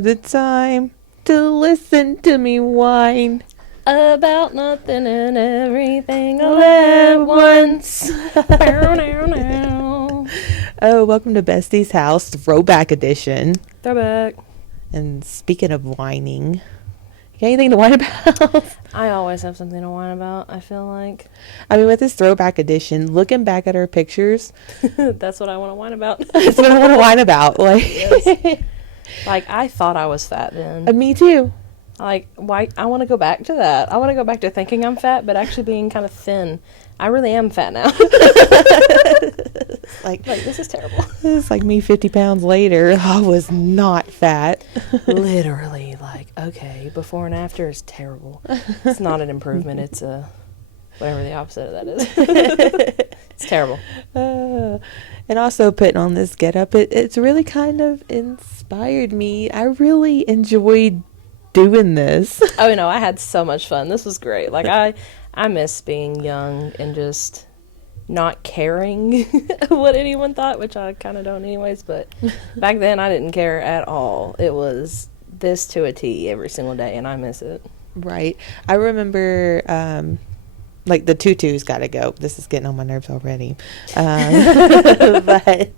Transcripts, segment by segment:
have the time to listen to me whine about nothing and everything all at once. Oh, welcome to Bestie's House, Throwback Edition. Throwback. And speaking of whining, you got anything to whine about? I always have something to whine about, I feel like. I mean, with this Throwback Edition, looking back at our pictures, that's what I want to whine about. That's what I want to whine about. Like, yes. Like, I thought I was fat then. Me too. Like, why? I want to go back to that. I want to go back to thinking I'm fat, but actually being kind of thin. I really am fat now. like, this is terrible. It's like me 50 pounds later. I was not fat. Literally, like, okay, before and after is terrible. It's not an improvement. It's whatever the opposite of that is. It's terrible. And also putting on this getup, it's really kind of inspired me. I really enjoyed doing this. Oh no, I had so much fun. This was great. Like I miss being young and just not caring what anyone thought, which I kind of don't anyways, but back then I didn't care at all. It was this to a T every single day, and I miss it. Right. I remember like the tutu's got to go. This is getting on my nerves already. But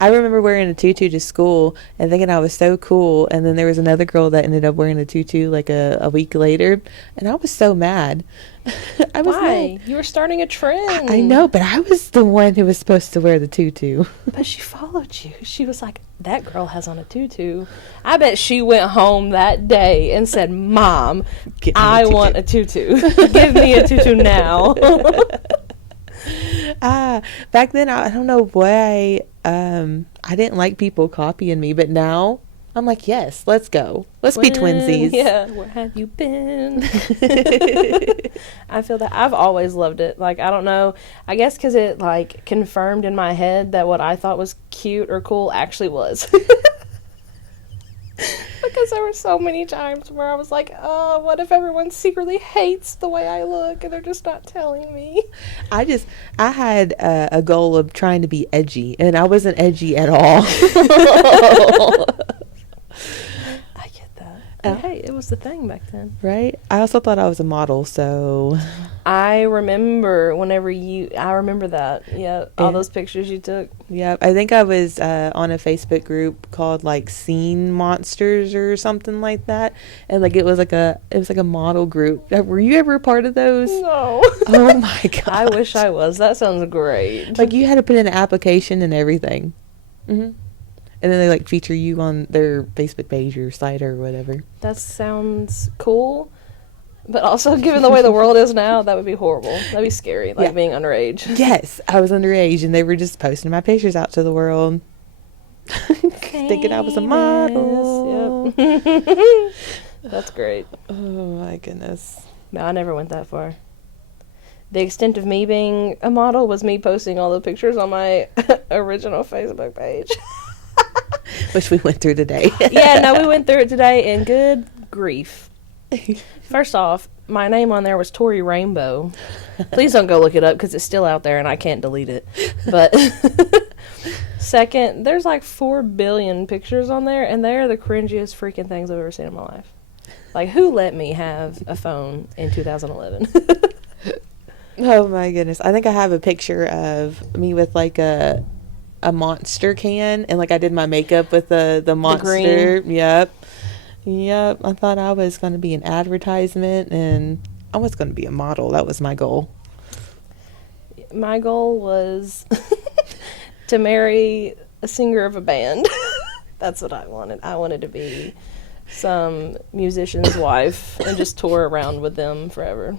I remember wearing a tutu to school and thinking I was so cool. And then there was another girl that ended up wearing a tutu like a week later. And I was so mad. I was Why? Mad. You were starting a trend. I know, but I was the one who was supposed to wear the tutu. But she followed you. She was like, that girl has on a tutu. I bet she went home that day and said, Mom, I want a tutu. Give me a tutu now. Back then, I don't know why I didn't like people copying me, but now I'm like, yes, let's go. Let's be twinsies. Yeah, where have you been? I feel that I've always loved it. Like, I don't know. I guess because it, like, confirmed in my head that what I thought was cute or cool actually was. Because there were so many times where I was like, oh, what if everyone secretly hates the way I look and they're just not telling me? I had a goal of trying to be edgy, and I wasn't edgy at all. I get that. Hey, it was the thing back then. Right? I also thought I was a model, so... I remember I remember that. Yeah, all those pictures you took. Yeah, I think I was on a Facebook group called like Scene Monsters or something like that, and like it was like a model group. Were you ever a part of those? No. Oh my god! I wish I was. That sounds great. Like you had to put in an application and everything. Mm-hmm. And then they like feature you on their Facebook page or site or whatever. That sounds cool. But also, given the way the world is now, that would be horrible. That'd be scary, like being underage. Yes, I was underage, and they were just posting my pictures out to the world. Thinking I was a model. Yep. That's great. Oh, my goodness. No, I never went that far. The extent of me being a model was me posting all the pictures on my original Facebook page. Which we went through today. Yeah, no, we went through it today, and good grief. First off, my name on there was Tori Rainbow. Please don't go look it up because it's still out there and I can't delete it. But second, there's like 4 billion pictures on there, and they are the cringiest freaking things I've ever seen in my life. Like, who let me have a phone in 2011? Oh my goodness. I think I have a picture of me with like a Monster can, and like I did my makeup with the Monster. The Yep, I thought I was going to be an advertisement, and I was going to be a model. That was my goal. My goal was to marry a singer of a band. That's what I wanted. I wanted to be some musician's wife and just tour around with them forever.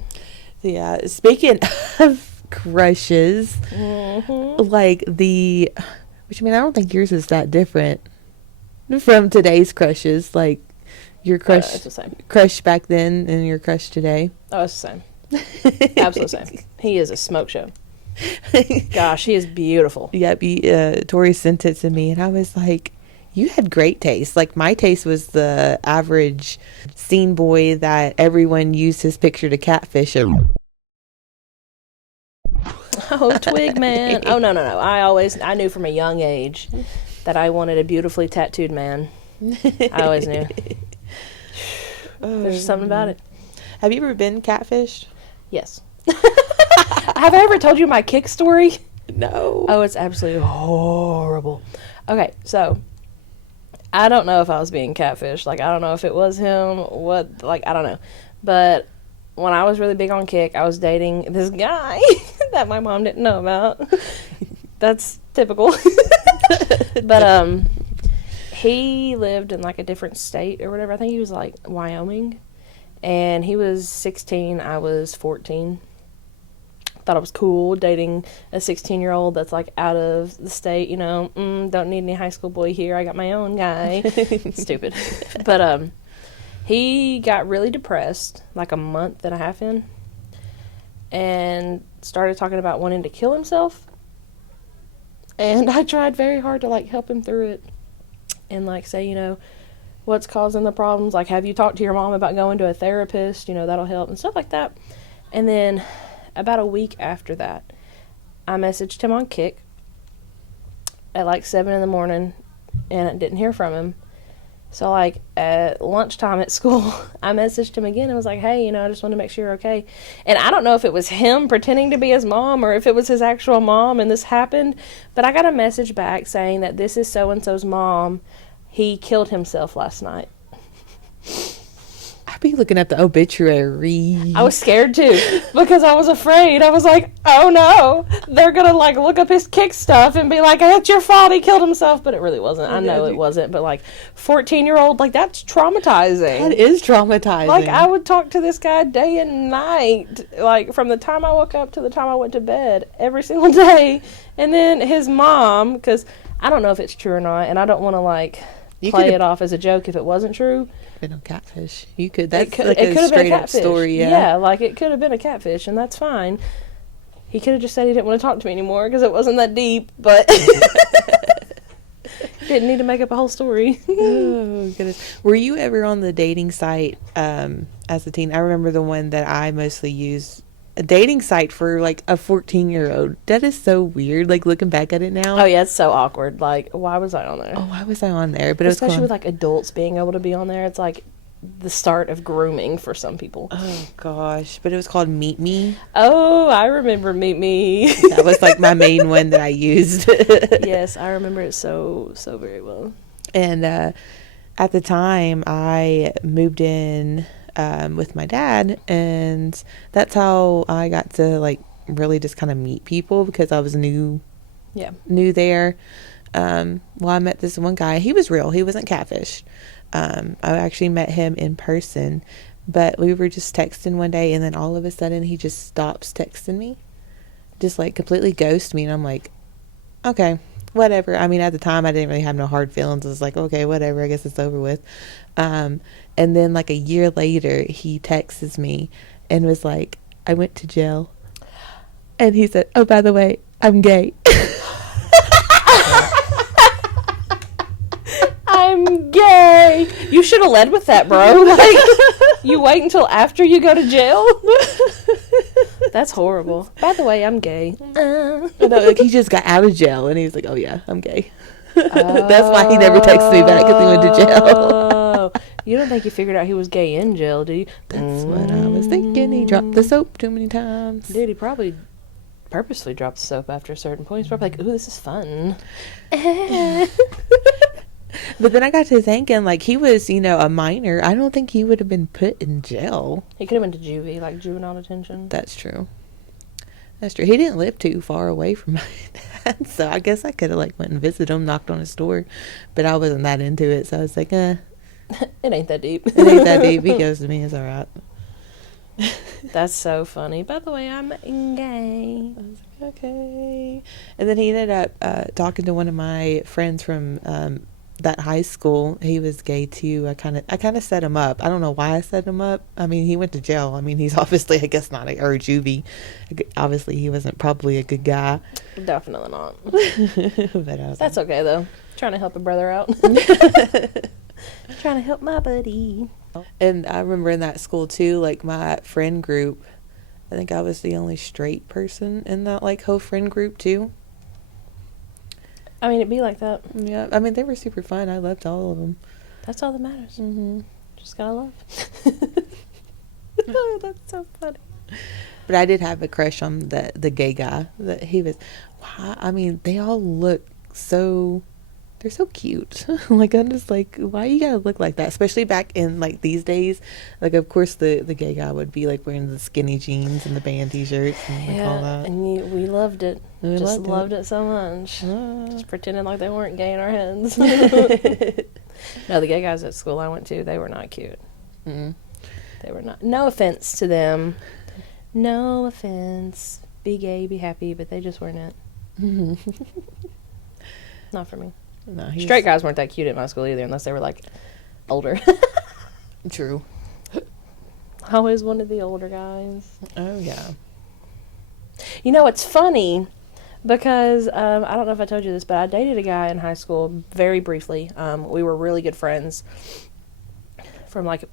Yeah, speaking of crushes, like which I mean, I don't think yours is that different from today's crushes, like your crush, it's the same. Crush back then and your crush today. Oh, it's the same. Absolutely same. He is a smoke show. Gosh, he is beautiful. Yep, Tori sent it to me, and I was like, you had great taste. Like, my taste was the average scene boy that everyone used his picture to catfish him. Oh, Twig Man. Oh, no. I knew from a young age that I wanted a beautifully tattooed man. I always knew. There's just something about it. Have you ever been catfished? Yes. Have I ever told you my kick story? No. Oh, it's absolutely horrible. Okay, so I don't know if I was being catfished. Like, I don't know if it was him. What? Like, I don't know. But when I was really big on kick, I was dating this guy that my mom didn't know about. That's typical. But he lived in like a different state or whatever. I think he was like Wyoming, and he was 16. I was 14. Thought it was cool dating a 16-year-old that's like out of the state. You know, don't need any high school boy here. I got my own guy. Stupid. But he got really depressed like a month and a half in, and started talking about wanting to kill himself. And I tried very hard to like help him through it. And, like, say, you know, what's causing the problems? Like, have you talked to your mom about going to a therapist? You know, that'll help and stuff like that. And then about a week after that, I messaged him on Kik at, like, 7 in the morning, and I didn't hear from him. So, like, at lunchtime at school, I messaged him again and was like, hey, you know, I just want to make sure you're okay. And I don't know if it was him pretending to be his mom or if it was his actual mom and this happened, but I got a message back saying that this is so-and-so's mom. He killed himself last night. I'd be looking at the obituary. I was scared too because I was afraid. I was like, oh no, they're going to like look up his Kik stuff and be like, hey, it's your fault he killed himself. But it really wasn't. I know it wasn't. But like 14-year-old, like that's traumatizing. That is traumatizing. Like I would talk to this guy day and night, like from the time I woke up to the time I went to bed every single day. And then his mom, because I don't know if it's true or not, and I don't want to like play it off as a joke if it wasn't true. Been a catfish. You could. That's it could, like it a straight up story. Yeah, like it could have been a catfish, and that's fine. He could have just said he didn't want to talk to me anymore because it wasn't that deep, but didn't need to make up a whole story. Oh goodness! Were you ever on the dating site as a teen? I remember the one that I mostly used. A dating site for like a 14-year-old. That is so weird. Like looking back at it now. Oh yeah, it's so awkward. Like, why was I on there? Oh, why was I on there? But especially with like adults being able to be on there, it's like the start of grooming for some people. Oh gosh, but it was called Meet Me. Oh, I remember Meet Me. That was like my main one that I used. Yes, I remember it so very well. And at the time, I moved in with my dad, and that's how I got to like really just kind of meet people because I was new there. Well, I met this one guy. He was real. He wasn't catfish. I actually met him in person, but we were just texting one day, and then all of a sudden he just stops texting me, just like completely ghost me, and I'm like, okay, whatever. I mean, at the time I didn't really have no hard feelings. I was like, okay, whatever, I guess it's over with. And then like a year later he texts me and was like, I went to jail, and he said, oh, by the way, I'm gay. I'm gay. You should have led with that, bro. Like, you wait until after you go to jail? That's horrible. By the way, I'm gay. No, like he just got out of jail, and he was like, oh yeah, I'm gay. That's why he never texted me back, because he went to jail. You don't think he figured out he was gay in jail, do you? That's what I was thinking. He dropped the soap too many times. Dude, he probably purposely dropped the soap after a certain point. He's probably like, ooh, this is fun. But then I got to thinking, like, he was, you know, a minor. I don't think he would have been put in jail. He could have been to juvie, like juvenile detention. That's true. That's true. He didn't live too far away from my dad, so I guess I could have, like, went and visited him, knocked on his door. But I wasn't that into it, so I was like, It ain't that deep. It ain't that deep. He goes to me, it's all right. That's so funny. By the way, I'm gay. I was like, okay. And then he ended up talking to one of my friends from that high school. He was gay too. I kind of set him up. I don't know why I set him up. I mean, he went to jail. I mean, he's obviously, I guess, not or juvie. Obviously, he wasn't probably a good guy. Definitely not. But I was that's like, okay though. Trying to help a brother out. Trying to help my buddy. And I remember in that school too, like my friend group, I think I was the only straight person in that like whole friend group too. I mean, it'd be like that. Yeah, I mean, they were super fun. I loved all of them. That's all that matters. Mm-hmm. Just gotta love. Oh, that's so funny. But I did have a crush on the gay guy. That he was. Wow, I mean, they all look so. They're so cute. Like, I'm just like, why you gotta look like that? Especially back in like these days. Like, of course, the gay guy would be like wearing the skinny jeans and the band t-shirts and like all that. And we loved it. We just loved it so much. Just pretending like they weren't gay in our heads. No, the gay guys at school I went to, they were not cute. Mm. They were not. No offense to them. No offense. Be gay, be happy, but they just weren't it. Not for me. No, straight guys weren't that cute at my school either, unless they were like older. True. I always wanted the older guys. Oh yeah. You know, it's funny because I don't know if I told you this, but I dated a guy in high school very briefly. We were really good friends from like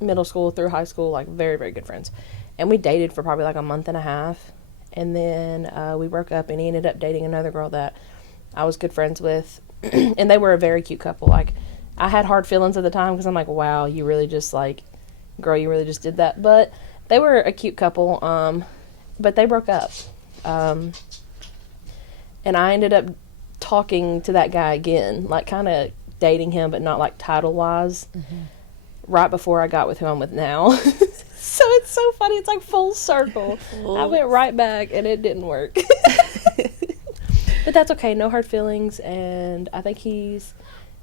middle school through high school, like very, very good friends. And we dated for probably like a month and a half. And then we broke up, and he ended up dating another girl that I was good friends with. And they were a very cute couple. Like, I had hard feelings at the time because I'm like, wow, you really just like, girl, you really just did that. But they were a cute couple. But they broke up. And I ended up talking to that guy again, like kind of dating him, but not like title-wise, right before I got with who I'm with now. So it's so funny. It's like full circle. I went right back, and it didn't work. But that's okay. No hard feelings. And I think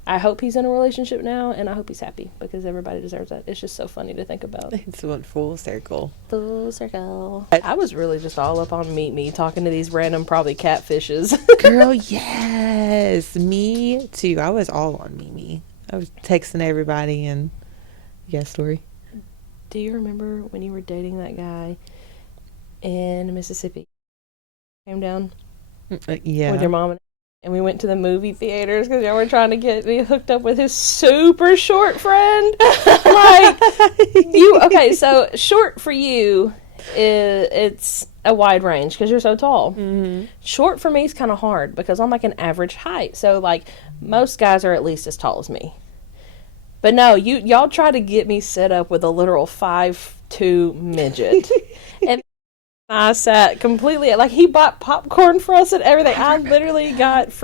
I hope he's in a relationship now, and I hope he's happy because everybody deserves that. It's just so funny to think about. It's went full circle. Full circle. I was really just all up on Meet Me, talking to these random, probably catfishes. Girl, yes. Me too. I was all on Mimi. I was texting everybody and story. Do you remember when you were dating that guy in Mississippi? Came down Yeah. with your mom, and we went to the movie theaters because y'all were trying to get me hooked up with his super short friend. Like, okay, so short for you, it's a wide range because you're so tall. Mm-hmm. Short for me is kind of hard because I'm like an average height. So, like, most guys are at least as tall as me. But no, y'all try to get me set up with a literal 5'2" midget. And I sat completely, like, he bought popcorn for us and everything. I literally got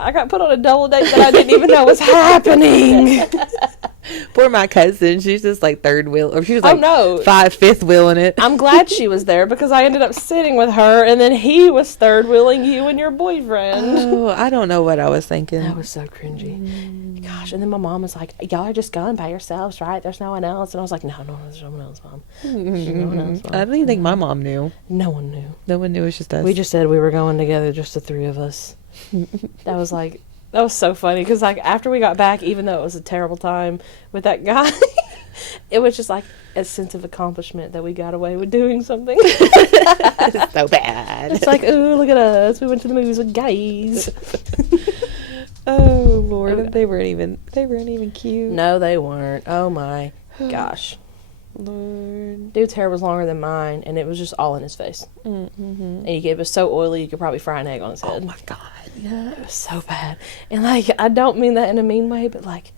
I got put on a double date that I didn't even know was happening. Poor my cousin. She's just like third wheel, or she was like fifth wheeling it. I'm glad she was there because I ended up sitting with her, and then he was third wheeling you and your boyfriend. Oh, I don't know what I was thinking. That was so cringy. Gosh, and then my mom was like, y'all are just going by yourselves, right? There's no one else. And I was like, no, there's no one else, Mom. There's no one else, Mom. I don't even think my mom knew. No one knew. No one knew. It was just us. We just said we were going together, just the three of us. That was so funny because, like, after we got back, even though it was a terrible time with that guy, it was just like a sense of accomplishment that we got away with doing something. It's so bad. It's like, ooh, look at us. We went to the movies with guys. Oh Lord, okay. They weren't even cute. No, they weren't. Oh my gosh. Lord. Dude's hair was longer than mine, and it was just all in his face. Mm-hmm. And it was so oily, you could probably fry an egg on his head. Oh my God. Yeah. It was so bad. And, like, I don't mean that in a mean way, but, like,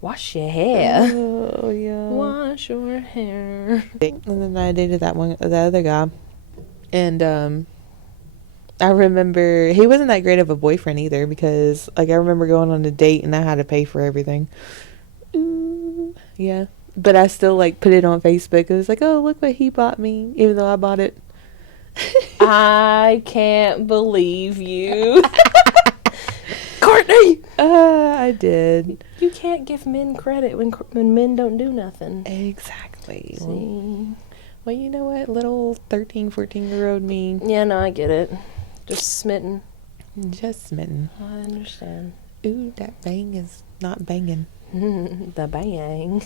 wash your hair. Oh, yeah. Wash your hair. And then I dated the other guy. And, I remember he wasn't that great of a boyfriend either because, like, I remember going on a date and I had to pay for everything. Yeah. But I still, like, put it on Facebook. It was like, oh, look what he bought me, even though I bought it. I can't believe you. Courtney! I did. You can't give men credit when men don't do nothing. Exactly. See? Well, you know what? Little 13, 14-year-old me. Yeah, no, I get it. Just smitten. Just smitten. I understand. Ooh, that bang is not banging. The bang.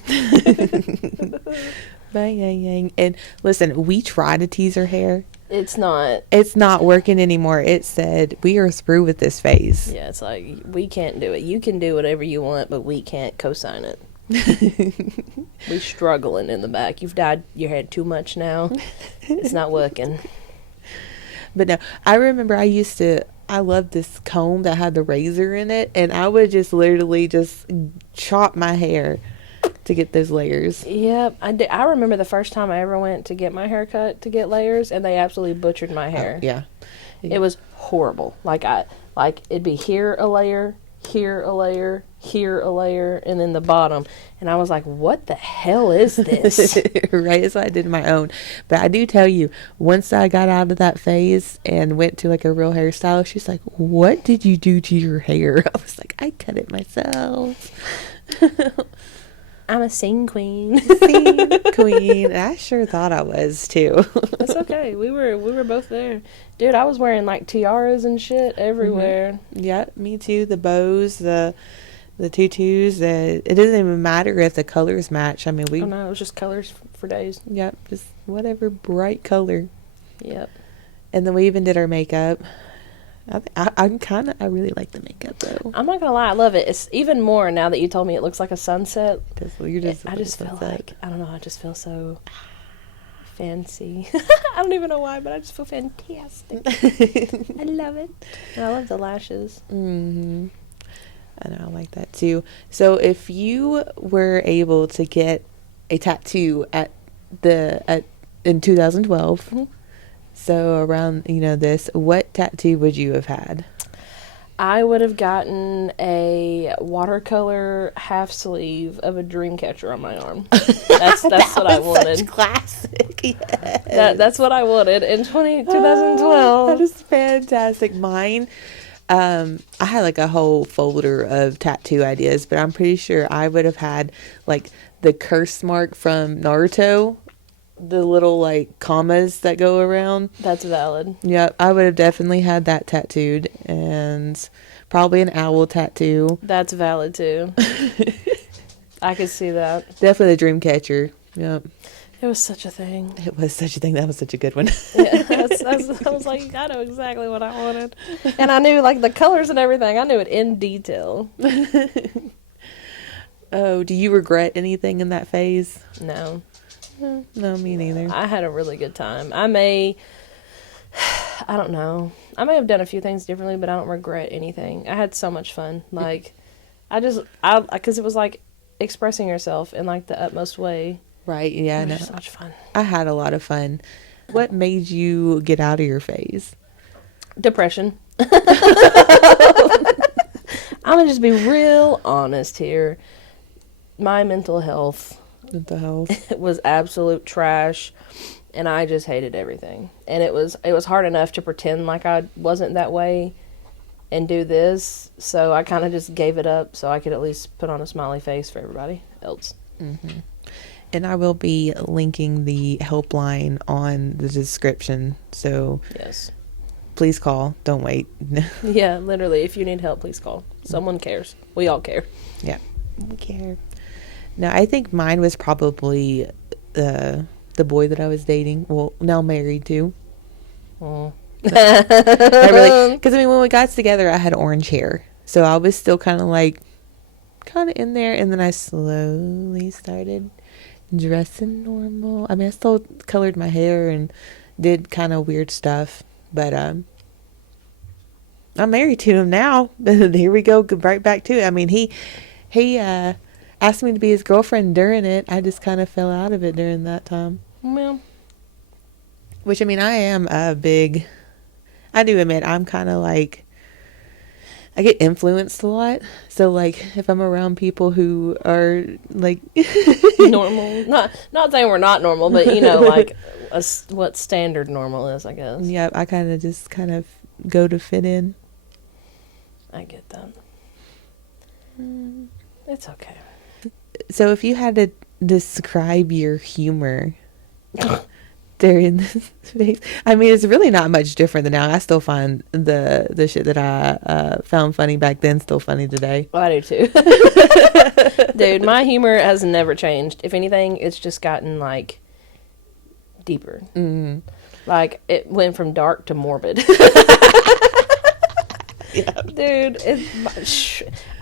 Bang. And listen, we try to tease her hair. It's not working anymore. It said we are through with this phase. Yeah, it's like we can't do it. You can do whatever you want, but we can't co-sign it. We're struggling in the back. You've dyed your head too much now. It's not working. But no, I remember I used to I loved this comb that had the razor in it, and I would just literally just chop my hair to get those layers. Yep, I remember the first time I ever went to get my hair cut to get layers, and they absolutely butchered my hair. Yeah. It was horrible. Like it'd be here a layer, here a layer, here a layer, and then the bottom. And I was like, what the hell is this? Right, so I did my own. But I do tell you, once I got out of that phase and went to like a real hairstylist, she's like, what did you do to your hair? I was like, I cut it myself. I'm a scene queen. Scene queen. I sure thought I was too. It's okay. We were both there. Dude, I was wearing like tiaras and shit everywhere. Mm-hmm. Yeah, me too. The bows, the tutus. It doesn't even matter if the colors match. I mean, Oh no, it was just colors for days. Yep, just whatever bright color. Yep. And then we even did our makeup. I really like the makeup though. I'm not gonna lie, I love it. It's even more now that you told me it looks like a sunset. I just feel like, I don't know, I just feel so fancy. I don't even know why, but I just feel fantastic. I love it. And I love the lashes. Mm-hmm. I know, I like that too. So if you were able to get a tattoo in 2012, mm-hmm. So around, this, what tattoo would you have had? I would have gotten a watercolor half sleeve of a dream catcher on my arm. That's what I wanted. Such classic. Yes. That's what I wanted in 2012. That is fantastic. Mine, I had like a whole folder of tattoo ideas, but I'm pretty sure I would have had like the curse mark from Naruto. The little like commas that go around. That's valid. Yeah, I would have definitely had that tattooed, and probably an owl tattoo. That's valid too. I could see that. Definitely the dream catcher. Yep. It was such a thing. It was such a thing. That was such a good one. Yeah, I was like, I know exactly what I wanted, and I knew like the colors and everything. I knew it in detail. Oh, do you regret anything in that phase? No. No, me neither. I had a really good time. I don't know. I may have done a few things differently, but I don't regret anything. I had so much fun. Like, because it was like expressing yourself in like the utmost way. Right, yeah. It was so much fun. I had a lot of fun. What made you get out of your phase? Depression. I'm going to just be real honest here. My mental health. It was absolute trash, and I just hated everything. And it was hard enough to pretend like I wasn't that way and do this, so I kind of just gave it up so I could at least put on a smiley face for everybody else. Mm-hmm. And I will be linking the helpline on the description, so yes, please call. Don't wait. Yeah, literally, if you need help, please call. Someone cares. We all care. Yeah, we care. No, I think mine was probably the boy that I was dating. Well, now married to. Oh. Because when we got together, I had orange hair, so I was still kind of in there, and then I slowly started dressing normal. I mean, I still colored my hair and did kind of weird stuff, but I'm married to him now. Here we go, right back to it. I mean, he asked me to be his girlfriend during it. I just kind of fell out of it during that time. Well, which, I mean, I do admit I'm kind of like, I get influenced a lot. So like if I'm around people who are like normal, not saying we're not normal, but like what standard normal is, I guess. Yeah, I kind of go to fit in. I get that. It's okay. So if you had to describe your humor during this phase, I mean, it's really not much different than now. I still find the shit that I found funny back then still funny today. Well, I do too. Dude, my humor has never changed. If anything, it's just gotten like deeper. Mm-hmm. Like it went from dark to morbid. Yeah. Dude,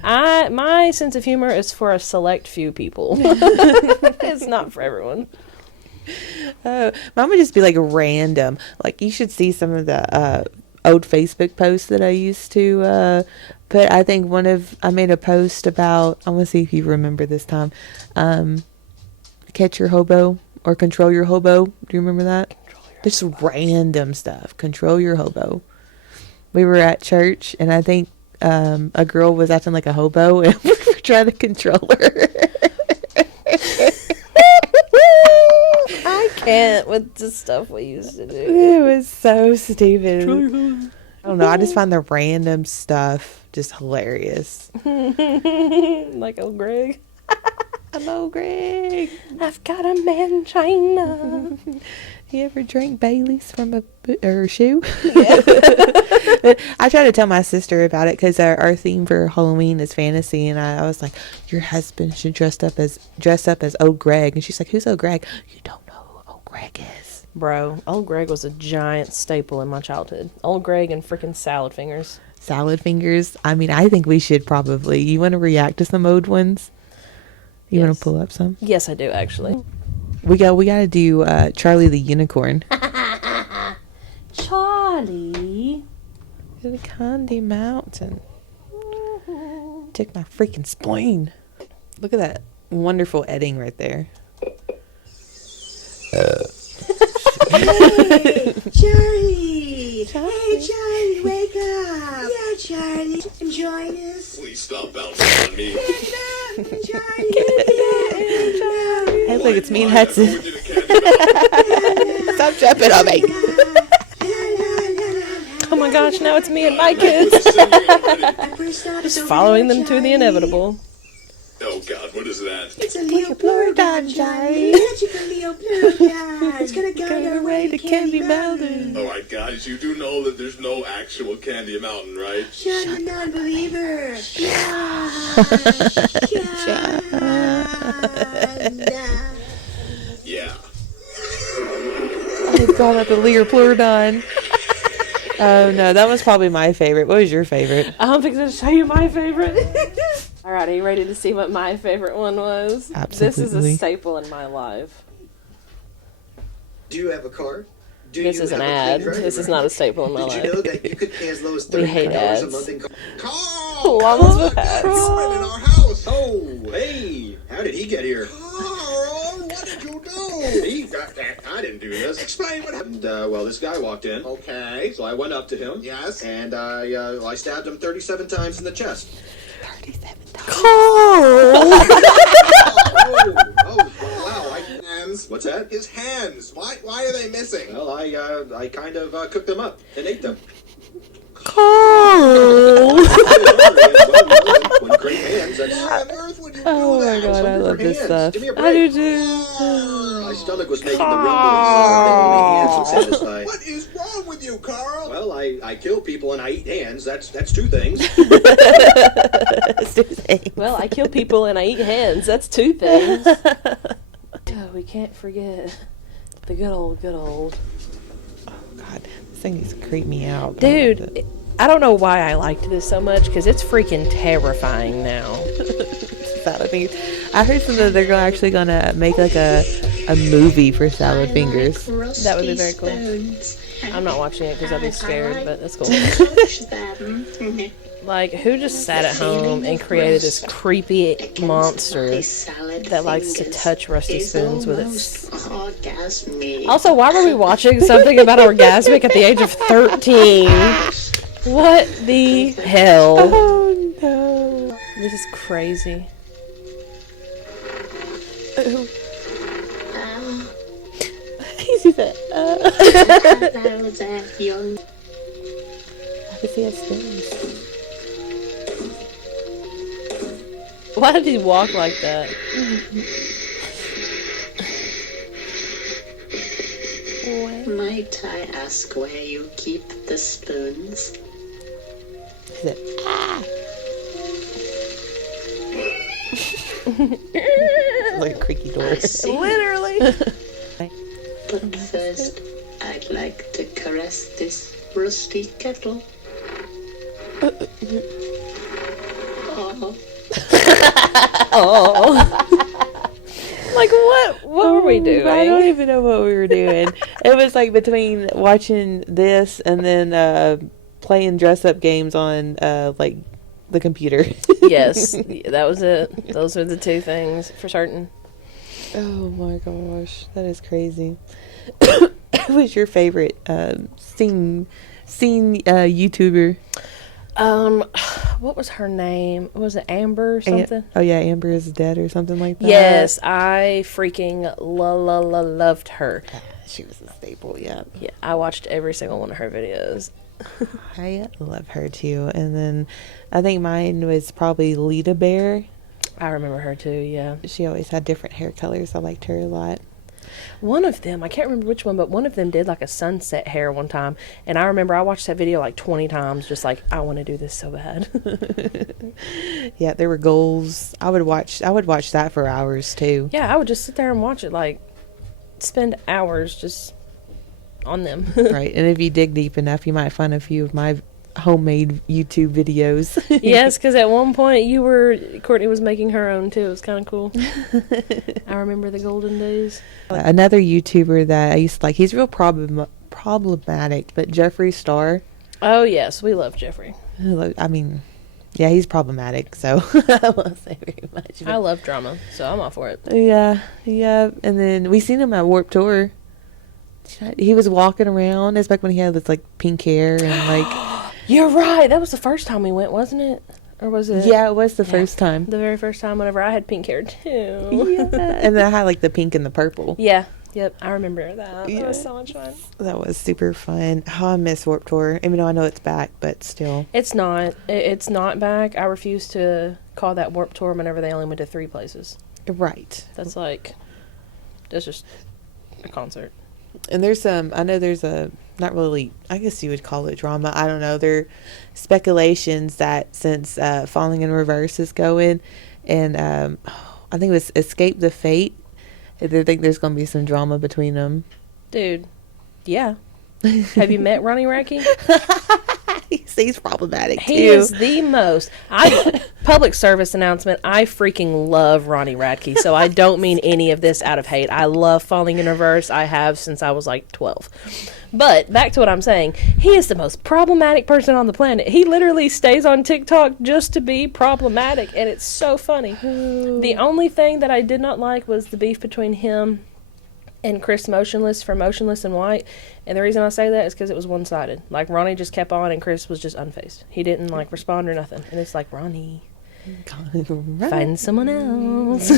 my sense of humor is for a select few people. It's not for everyone. Oh, mine would just be like random. Like you should see some of the old Facebook posts that I used to put. I think I made a post about, I want to see if you remember this time, catch your hobo or control your hobo. Do you remember that? Just random stuff. Control your hobo. We were at church, and I think a girl was acting like a hobo, and we were trying to control her. I can't with the stuff we used to do. It was so stupid. I don't know. I just find the random stuff just hilarious. Like old Greg. Hello, Greg. I've got a mangina. You ever drink Bailey's from a shoe? Yeah. I tried to tell my sister about it because our theme for Halloween is fantasy, and I was like, "Your husband should dress up as old Greg," and she's like, "Who's old Greg?" You don't know who old Greg is, Bro. Old Greg was a giant staple in my childhood. Old Greg and freaking salad fingers. Salad fingers. I mean, I think we should probably. You want to react to some old ones? You want to pull up some? Yes, I do actually. We got to do Charlie the Unicorn. Charlie. To the Candy Mountain. Took my freaking spleen. Look at that wonderful editing right there. Hey, Charlie! Hey, Charlie, wake up! Yeah, Charlie, enjoy this. Please stop bouncing on me. Charlie, Hey, look, it's me and Hudson. Stop jumping on me. Oh my gosh, now it's me and my kids. Just following them to the inevitable. Oh God, what is that? It's a Leopleurodon, Charlie. Magical Leopleurodon. It's gonna go your way to Candy Mountain. Alright guys, you do know that there's no actual Candy Mountain, right? Shut the non-believer. Yeah. It's called out the Leopleurodon. Oh no, that was probably my favorite. What was your favorite? I'm fixing to show you my favorite. Alright, are you ready to see what my favorite one was? Absolutely. This is a staple in my life. Do you have a car? Do This you is an have a ad. clean This is not a staple in my Did you life. know that you could pay as low as We hate $35 a ads. month in Carl! Llamas with hats. Carl in our house! Oh, hey! How did he get here? Carl, what did you do? He? I didn't do this. Explain what happened. And, well, this guy walked in. Okay. So I went up to him. Yes? And I stabbed him 37 times in the chest. 37 times. Oh, wow. Hands. What's that? His hands. Why are they missing? Well, I kind of cooked them up and ate them. Carl! When great hands, that's... Why on earth would you Oh do my that? god, I love this stuff. Give me a I break. do too. My stomach was making the rumblings. Only hands would satisfy. What is wrong with you, Carl? Well, I kill people and I eat hands. That's two things. Well, I kill people and I eat hands. That's two things. Oh, we can't forget the good old. Oh god, this thing needs to creep me out. Dude, I don't know why I liked this so much because it's freaking terrifying now. Salad fingers. I heard that they're actually gonna make like a movie for Salad Fingers. That would be very cool. I'm not watching it because I'll be scared, but that's cool. Like, who just sat at home and created this creepy monster that likes to touch rusty spoons with its... Also, why were we watching something about orgasmic at the age of 13? What the hell? Oh no. This is crazy. Easy that. I was that young. Why does he have spoons? Why did he walk like that? Might I ask where you keep the spoons? He said, like a creaky door. I see. Literally. But first, I'd like to caress this rusty kettle. Oh, Oh. like, what were we doing? I don't even know what we were doing. It was like between watching this and then playing dress-up games on like the computer. Yes, that was it. Those are the two things for certain. Oh my gosh, that is crazy. Who was your favorite scene YouTuber? What was her name? Was it Amber or something? Oh yeah, Amber is dead or something like that. Yes, I freaking loved her. She was a staple. Yeah, I watched every single one of her videos. I love her too. And then I think mine was probably Lita Bear. I remember her too. Yeah, She always had different hair colors. I liked her a lot. one of them, I can't remember which one, but one of them did like a sunset hair one time, and I remember I watched that video like 20 times, just like, I want to do this so bad. Yeah, there were goals. I would watch that for hours too. Yeah, I would just sit there and watch it, like spend hours just on them. Right, and if you dig deep enough, you might find a few of my homemade YouTube videos. Yes, because at one point Courtney was making her own too. It was kind of cool. I remember the golden days. Another YouTuber that I used to like, he's real problematic, but Jeffree Star. Oh yes, we love Jeffree. I mean, yeah, he's problematic, so I won't say very much. I love drama, so I'm all for it. Yeah. And then we seen him at Warped Tour. He was walking around. It's back when he had this like pink hair and like. You're right. That was the first time we went, wasn't it? Or was it? Yeah, it was the first time. The very first time whenever I had pink hair too. Yeah. And then I had like the pink and the purple. Yeah. Yep. I remember that. Yeah. That was so much fun. That was super fun. Oh, I miss Warped Tour. Even though I know it's back, but still. It's not. It's not back. I refuse to call that Warped Tour whenever they only went to 3 places. Right. That's just a concert. And I know there's not really, I guess you would call it drama. I don't know. There are speculations that since Falling in Reverse is going, and I think it was Escape the Fate, they think there's going to be some drama between them. Dude, yeah. Have you met Ronnie Radke? He's problematic too. He is the most. Public service announcement. I freaking love Ronnie Radke, so I don't mean any of this out of hate. I love Falling in Reverse. I have since I was like 12. But back to what I'm saying. He is the most problematic person on the planet. He literally stays on TikTok just to be problematic, and it's so funny. The only thing that I did not like was the beef between him and Chris Motionless for Motionless in White. And the reason I say that is because it was one-sided. Like, Ronnie just kept on and Chris was just unfazed. He didn't, like, respond or nothing. And it's like, Ronnie, find someone else.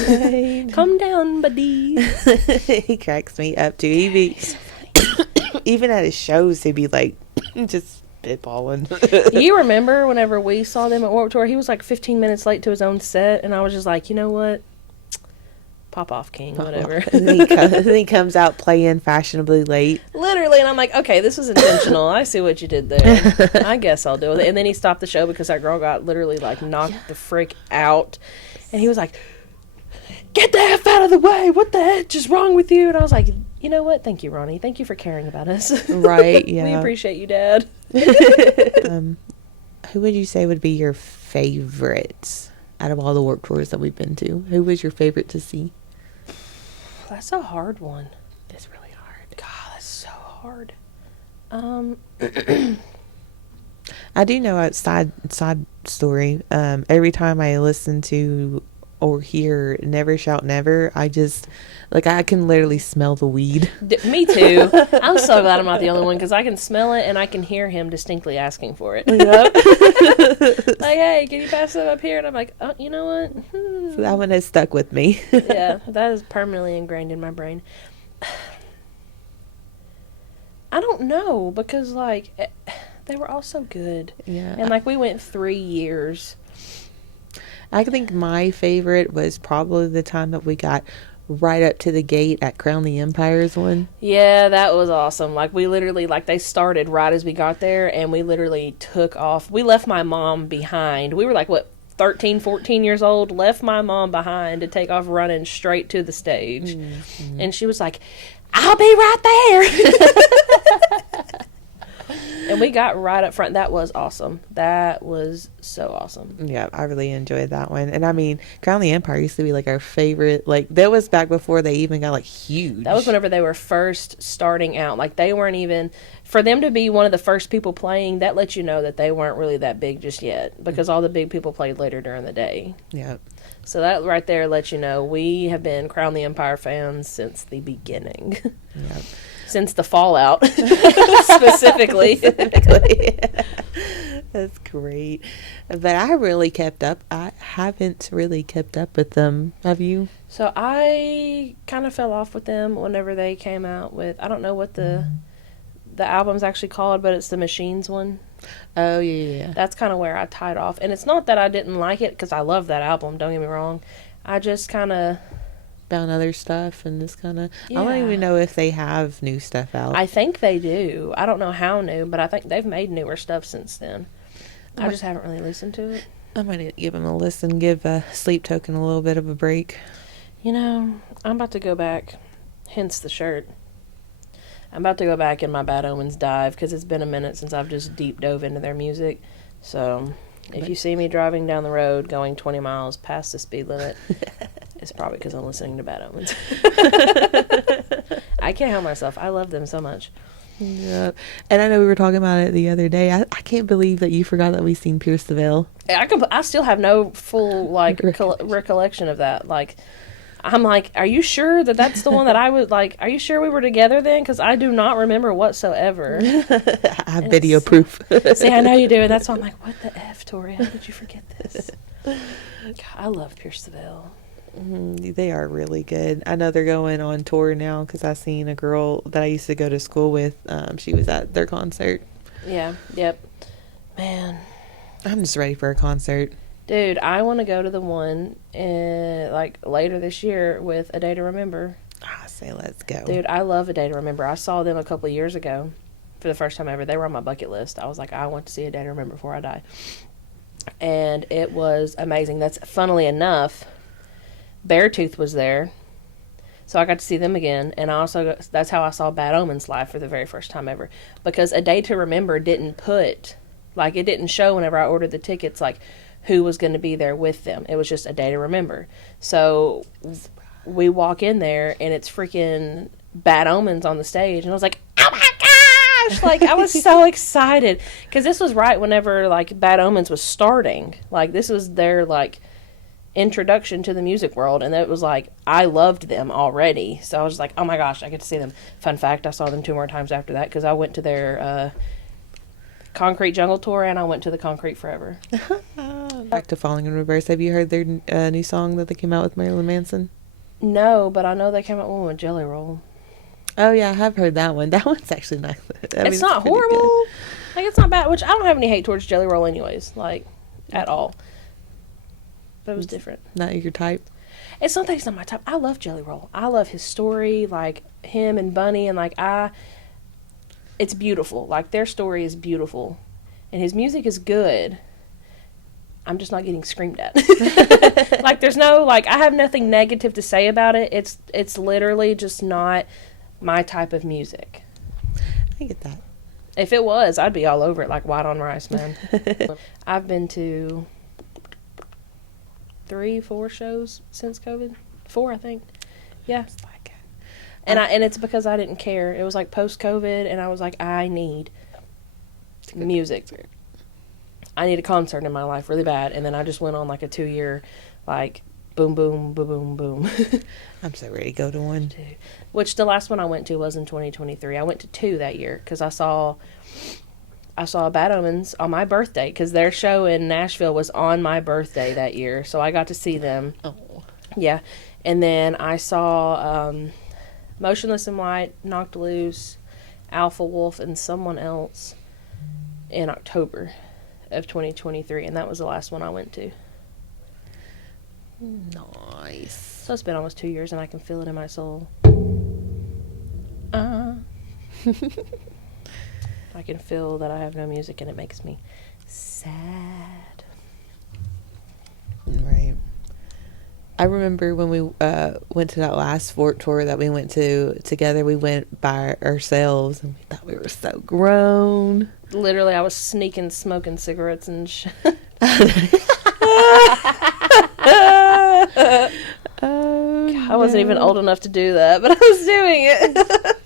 Calm down, buddy. He cracks me up, too. He be, even at his shows, he'd be, like, just spitballing. You remember whenever we saw them at Warped Tour, he was, like, 15 minutes late to his own set. And I was just like, you know what? Pop off, King, whatever. And he comes out playing fashionably late. Literally, and I'm like, okay, this was intentional. I see what you did there. I guess I'll do it. And then he stopped the show because that girl got literally, like, knocked the frick out. And he was like, get the F out of the way. What the heck is wrong with you? And I was like, you know what? Thank you, Ronnie. Thank you for caring about us. Right, yeah. We appreciate you, Dad. Who would you say would be your favorite out of all the Warped Tours that we've been to? Who was your favorite to see? That's a hard one. It's really hard. God, that's so hard. I do know a side story. Every time I listen to or hear Never Shout Never, I just, like, I can literally smell the weed. Me too. I'm so glad I'm not the only one because I can smell it and I can hear him distinctly asking for it. Yep. Like, hey, can you pass it up here? And I'm like, oh, you know what? So that one has stuck with me. Yeah, that is permanently ingrained in my brain. I don't know because, like, they were all so good. Yeah. And, like, we went 3 years. I think my favorite was probably the time that we got right up to the gate at Crown the Empire's one. Yeah, that was awesome. Like, we literally, like, they started right as we got there, and we literally took off. We left my mom behind. We were, like, 13, 14 years old, left my mom behind to take off running straight to the stage. Mm-hmm. And she was like, I'll be right there. And we got right up front. That was awesome. That was so awesome. Yeah, I really enjoyed that one. And I mean, Crown of the Empire used to be like our favorite. Like, that was back before they even got like huge. That was whenever they were first starting out. Like, they weren't even, for them to be one of the first people playing, that lets you know that they weren't really that big just yet, because all the big people played later during the day. Yeah. So that right there lets you know we have been Crown of the Empire fans since the beginning. Yeah. Since the Fallout, specifically. That's great. But I really kept up. I haven't really kept up with them. Have you? So I kind of fell off with them whenever they came out with, I don't know what the album's actually called, but it's the Machines one. Oh, yeah. That's kind of where I tied off. And it's not that I didn't like it, because I love that album, don't get me wrong. I just kind of... Found other stuff and just kind of... Yeah. I don't even know if they have new stuff out. I think they do. I don't know how new, but I think they've made newer stuff since then. I just haven't really listened to it. I might give them a listen, give Sleep Token a little bit of a break. You know, I'm about to go back, hence the shirt. I'm about to go back in my Bad Omens dive, because it's been a minute since I've just deep dove into their music. So, if you see me driving down the road going 20 miles past the speed limit, it's probably because I'm listening to Bad Omens. I can't help myself. I love them so much. Yeah. And I know we were talking about it the other day. I can't believe that you forgot that we seen Pierce the Veil. I still have no full, like, recollection of that. Like, I'm like, are you sure that that's the one that I would, like, are you sure we were together then? Because I do not remember whatsoever. I have video proof. See, I know you do, and that's why I'm like, what the F, Tori? How did you forget this? God, I love Pierce the Veil. They are really good. I know they're going on tour now, because I seen a girl that I used to go to school with. She was at their concert. Yeah, yep. Man. I'm just ready for a concert. Dude, I want to go to the one like later this year with A Day to Remember. I say let's go. Dude, I love A Day to Remember. I saw them a couple of years ago for the first time ever. They were on my bucket list. I was like, I want to see A Day to Remember before I die. And it was amazing. That's, funnily enough, Beartooth was there. So I got to see them again. And I also, that's how I saw Bad Omens live for the very first time ever. Because A Day to Remember didn't put, like, it didn't show whenever I ordered the tickets, like, who was going to be there with them. It was just A Day to Remember. So we walk in there, and it's freaking Bad Omens on the stage. And I was like, oh my gosh! Like, I was so excited. Because this was right whenever, like, Bad Omens was starting. Like, this was their, like, introduction to the music world. And it was like, I loved them already. So I was like, oh my gosh, I get to see them. Fun fact, I saw them 2 more times after that, because I went to their Concrete Jungle tour, and I went to the Concrete Forever. Back to Falling in Reverse. Have you heard their new song that they came out with Marilyn Manson? No, but I know they came out with one with Jelly Roll. Oh yeah, I have heard that one. That one's actually nice. It's not horrible. Good. Like, it's not bad, which I don't have any hate towards Jelly Roll anyways, like, at all. But it was different. Not your type? It's not that he's not my type. I love Jelly Roll. I love his story, like, him and Bunny, and, like, it's beautiful. Like, their story is beautiful. And his music is good. I'm just not getting screamed at. Like, there's no, like, I have nothing negative to say about it. It's literally just not my type of music. I get that. If it was, I'd be all over it like white on rice, man. I've been to 3-4 shows since COVID. 4, I think. Yeah. And it's because I didn't care. It was like post-COVID, and I was like, I need music. I need a concert in my life really bad. And then I just went on like a 2-year, like, boom, boom, boom, boom, boom. I'm so ready to go to one. Which the last one I went to was in 2023. I went to 2 that year because I saw Bad Omens on my birthday, because their show in Nashville was on my birthday that year. So I got to see them. Oh. Yeah. And then I saw Motionless in White, Knocked Loose, Alpha Wolf, and someone else in October of 2023. And that was the last one I went to. Nice. So it's been almost 2 years, and I can feel it in my soul. I can feel that I have no music, and it makes me sad. Right. I remember when we went to that last Fort tour that we went to together, we went by ourselves and we thought we were so grown. Literally, I was sneaking smoking cigarettes and shit. Oh, I wasn't even old enough to do that, but I was doing it.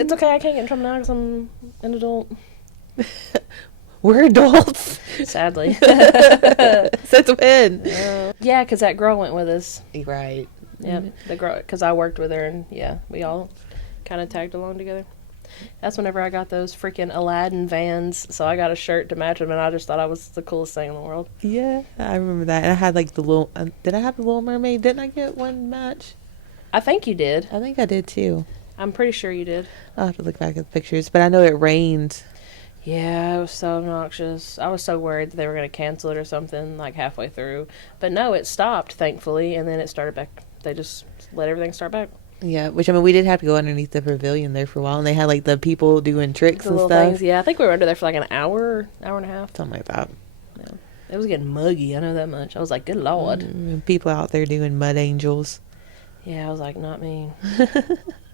It's okay, I can't get in trouble now because I'm an adult. We're adults. Sadly. Since when? Yeah, because that girl went with us. Right. Yep, the girl, because I worked with her, and yeah, we all kind of tagged along together. That's whenever I got those freaking Aladdin Vans, so I got a shirt to match them, and I just thought I was the coolest thing in the world. Yeah, I remember that. And I had like the little. Did I have the Little Mermaid? Didn't I get one match? I think you did. I think I did too. I'm pretty sure you did. I'll have to look back at the pictures, but I know it rained. Yeah, it was so obnoxious. I was so worried that they were going to cancel it or something, like halfway through. But no, it stopped, thankfully, and then it started back. They just let everything start back. Yeah, which I mean, we did have to go underneath the pavilion there for a while, and they had like the people doing tricks The and little stuff. things, yeah. I think we were under there for like an hour and a half. Something like that. Yeah. It was getting muggy, I know that much. I was like, good Lord. People out there doing mud angels. Yeah, I was like, not me.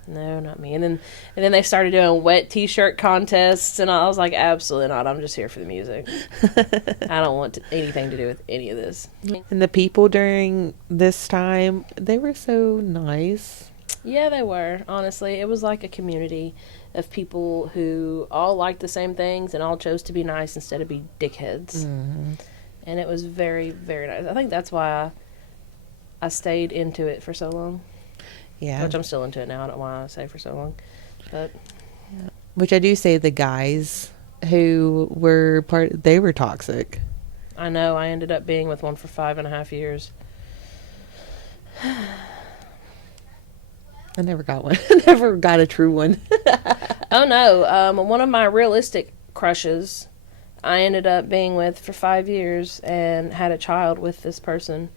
No, not me. And then they started doing wet T-shirt contests, and I was like, absolutely not. I'm just here for the music. I don't want anything to do with any of this. And the people during this time, they were so nice. Yeah, they were. Honestly, it was like a community of people who all liked the same things and all chose to be nice instead of be dickheads. Mm-hmm. And it was very, very nice. I think that's why I stayed into it for so long. Yeah. Which I'm still into it now. I don't know why I say for so long. But Which I do say the guys who were they were toxic. I know. I ended up being with one for 5.5 years. I never got one. I never got a true one. Oh, no. One of my realistic crushes, I ended up being with for 5 years and had a child with this person.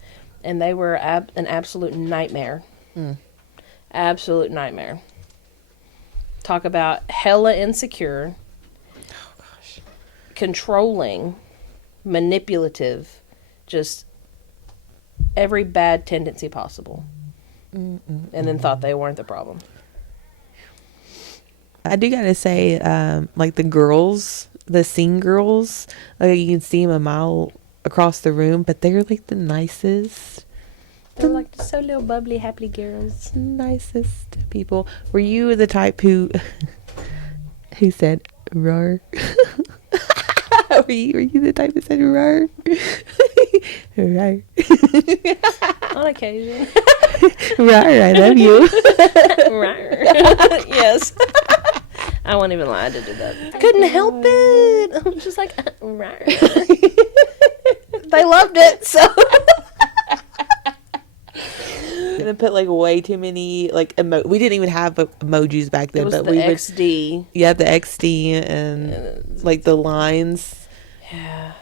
And they were an absolute nightmare. Mm. Absolute nightmare. Talk about hella insecure. Oh, gosh. Controlling. Manipulative. Just every bad tendency possible. And then thought they weren't the problem. I do gotta say, like the girls, the scene girls, like you can see them a mile across the room, but they're like the nicest. They were like so little bubbly, happy girls. Nicest people. Were you the type who said "rar"? were you the type that said "rar"? Rar. On occasion. Rar, I love you. Yes. I won't even lie, I did that. I couldn't help it. I was just like, rar. They loved it, so. And then put like way too many like we didn't even have emojis back then, It was but the we would XD. yeah, the XD and like the lines. Yeah.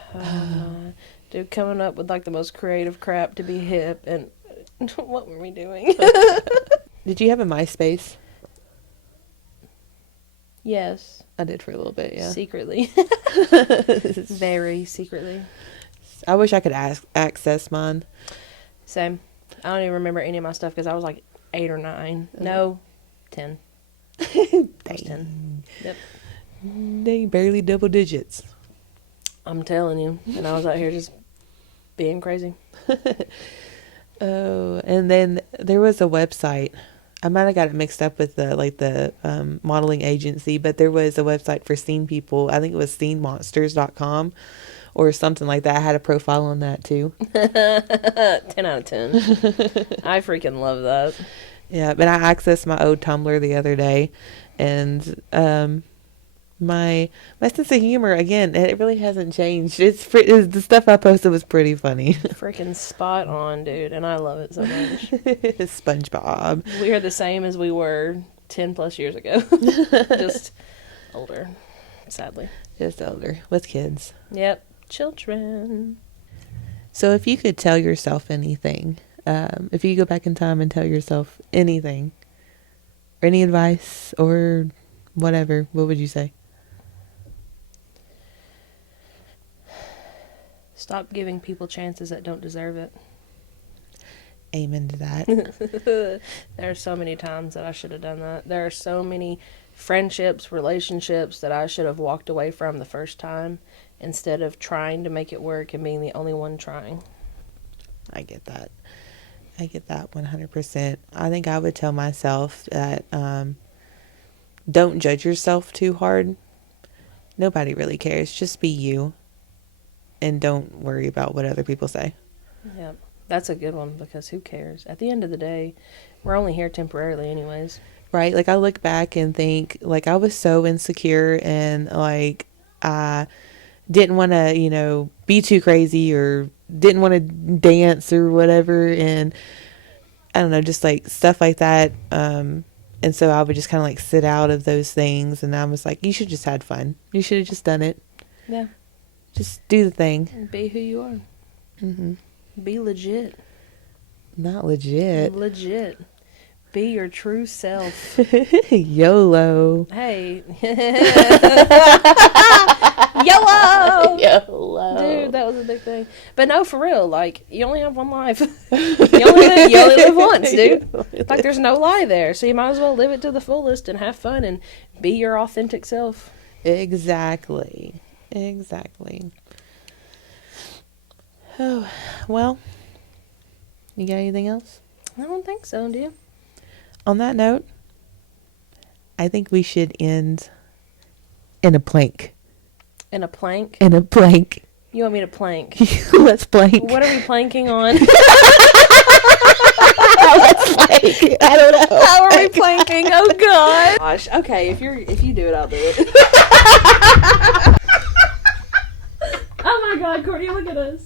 Dude, coming up with like the most creative crap to be hip, and what were we doing? Did you have a MySpace? Yes. I did for a little bit, yeah. Secretly. Very secretly. I wish I could access mine. Same. I don't even remember any of my stuff because I was like 8 or 9. No, 10. I was 10. Yep. They barely double digits. I'm telling you. And I was out here just being crazy. Oh, and then there was a website. I might have got it mixed up with the modeling agency, but there was a website for scene people. I think it was scenemonsters.com or something like that. I had a profile on that too. 10 out of 10. I freaking love that. Yeah, but I accessed my old Tumblr the other day, and my sense of humor, again, it really hasn't changed. It's the stuff I posted was pretty funny. Freaking spot on, dude, and I love it so much. SpongeBob. We are the same as we were 10 plus years ago. Just older, sadly. Just older, with kids. Yep, children. So if you could tell yourself anything, if you go back in time and tell yourself anything, or any advice, or whatever, what would you say? Stop giving people chances that don't deserve it. Amen to that. There are so many times that I should have done that. There are so many friendships, relationships that I should have walked away from the first time instead of trying to make it work and being the only one trying. I get that. I get that 100%. I think I would tell myself that don't judge yourself too hard. Nobody really cares. Just be you. And don't worry about what other people say. Yeah, that's a good one because who cares? At the end of the day, we're only here temporarily anyways. Right? Like, I look back and think, like, I was so insecure and, like, I didn't want to, you know, be too crazy or didn't want to dance or whatever. And I don't know, just, like, stuff like that. And so I would just kind of, like, sit out of those things. And I was like, you should just had fun. You should have just done it. Yeah. Just do the thing. Be who you are. Mm-hmm. Be legit. Not legit. Legit. Be your true self. YOLO. Hey. YOLO! YOLO. Dude, that was a big thing. But no, for real, like, you only have one life. you only live once, dude. Like, there's no lie there. So you might as well live it to the fullest and have fun and be your authentic self. Exactly. Oh, well, you got anything else? I don't think so, do you? On that note, I think we should end in a plank. In a plank? In a plank. You want me to plank? Let's plank. What are we planking on? Let's plank. I don't know. How are we planking? Oh, God. Gosh. Okay, if you do it, I'll do it. Oh, my God, Courtney, look at us.